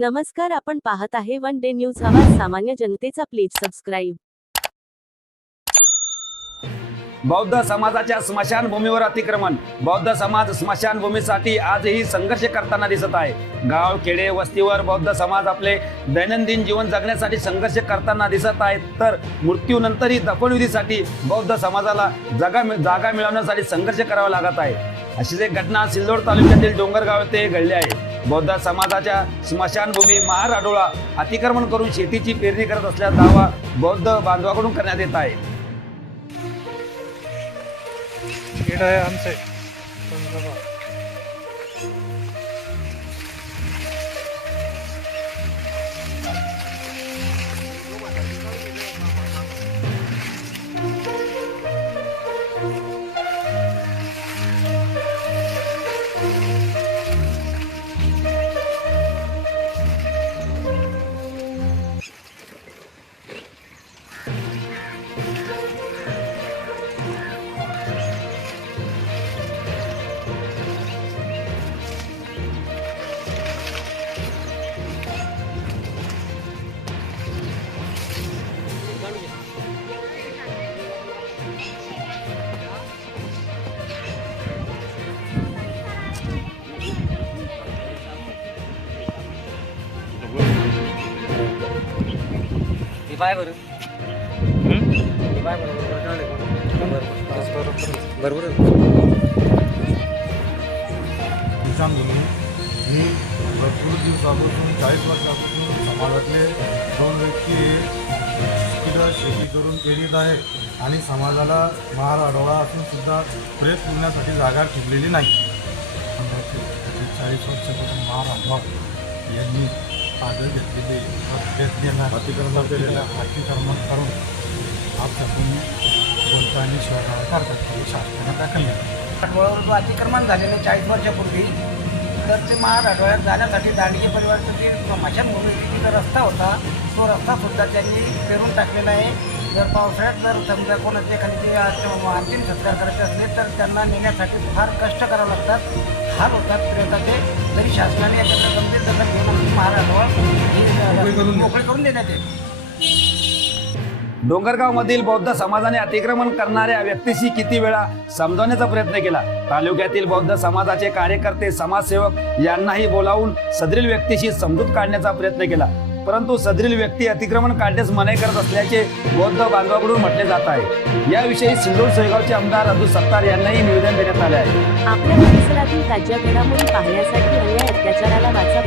नमस्कार आपण पाहत आहे वन डे न्यूज. आवाज सामान्य जनतेचा प्लीज सबस्क्राईब. बौद्ध समाजाच्या स्मशानभूमीवर अतिक्रमण. बौद्ध समाज स्मशानभूमीसाठी आजही संघर्ष करताना दिसत आहे. गाव खेडे वस्तीवर बौद्ध समाज आपले दैनंदिन जीवन जगण्यासाठी संघर्ष करताना दिसत आहेत. तर मृत्यूनंतरही दफनविधीसाठी बौद्ध समाजाला जागा जागा मिळवण्यासाठी संघर्ष करावा लागत आहे. अशीच एक घटना सिल्लोड तालुक्यातील डोंगरगाव येथे घडली आहे. बौद्ध समाजाच्या स्मशानभूमी महाराडोळा अतिक्रमण करून शेतीची पेरणी करत असल्याचा दावा बौद्ध बांधवाकडून करण्यात येत आहे. आमचे. पाय बरं. बरोबर बरोबर ही भरपूर दिवसापासून चाळीस वर्षापासून समाजातले दोन व्यक्ती तिथं शेती करून प्रेरित आहे आणि समाजाला महार अडोळा असून सुद्धा प्रेस करण्यासाठी जागा ठेवलेली नाही. चाळीस वर्षापासून महार अडोळा यांनी कागद घेतलेले देणार अतिक्रमण केलेलं अतिक्रमण करून आपल्याकडून बोलता आणि शिवाय करतात हे शासनाने दाखल जो अतिक्रमण झालेलं आहे चाळीस वर्षापूर्वी तर ते आठवड्यात जाण्यासाठी दांडगे परिवारचं जे स्मशानभूमी होती तिथं रस्ता होता तो रस्ता सुद्धा त्यांनी पेरून टाकलेला आहे. जर पावसाळ्यात जर समजा कोणाचे एखाद्याचे आ- अंतिम संस्कार करायचे असले तर त्यांना नेण्यासाठी फार कष्ट करावं लागतात. हाल होतात प्रेताचे तरी शासनाने याच्याकडे गंभीर दखल घेऊन ही मोकळी करून देण्यात येईल. डोंगरगाव मधील बौद्ध समाजाने अतिक्रमण करणाऱ्या व्यक्तीशी किती वेळा समजवण्याचा प्रयत्न केला? तालुक्यातील बौद्ध समाजाचे कार्यकर्ते समाजसेवक यांनाही बोलावून सदरील व्यक्तीशी समजूत काढण्याचा प्रयत्न केला. परंतु सदरील व्यक्ती अतिक्रमण काढण्यास मनाई करत असल्याचे बौद्ध बांधवाकडून म्हटले जात आहे. याविषयी सिल्लोड सोयगावचे आमदार अब्दुल सत्तार यांनाही निवेदन देण्यात आले आहे. आपल्या परिसरातील ताज्या घडामोडी पाहण्यासाठी अन्याय अत्याचाराला वाचा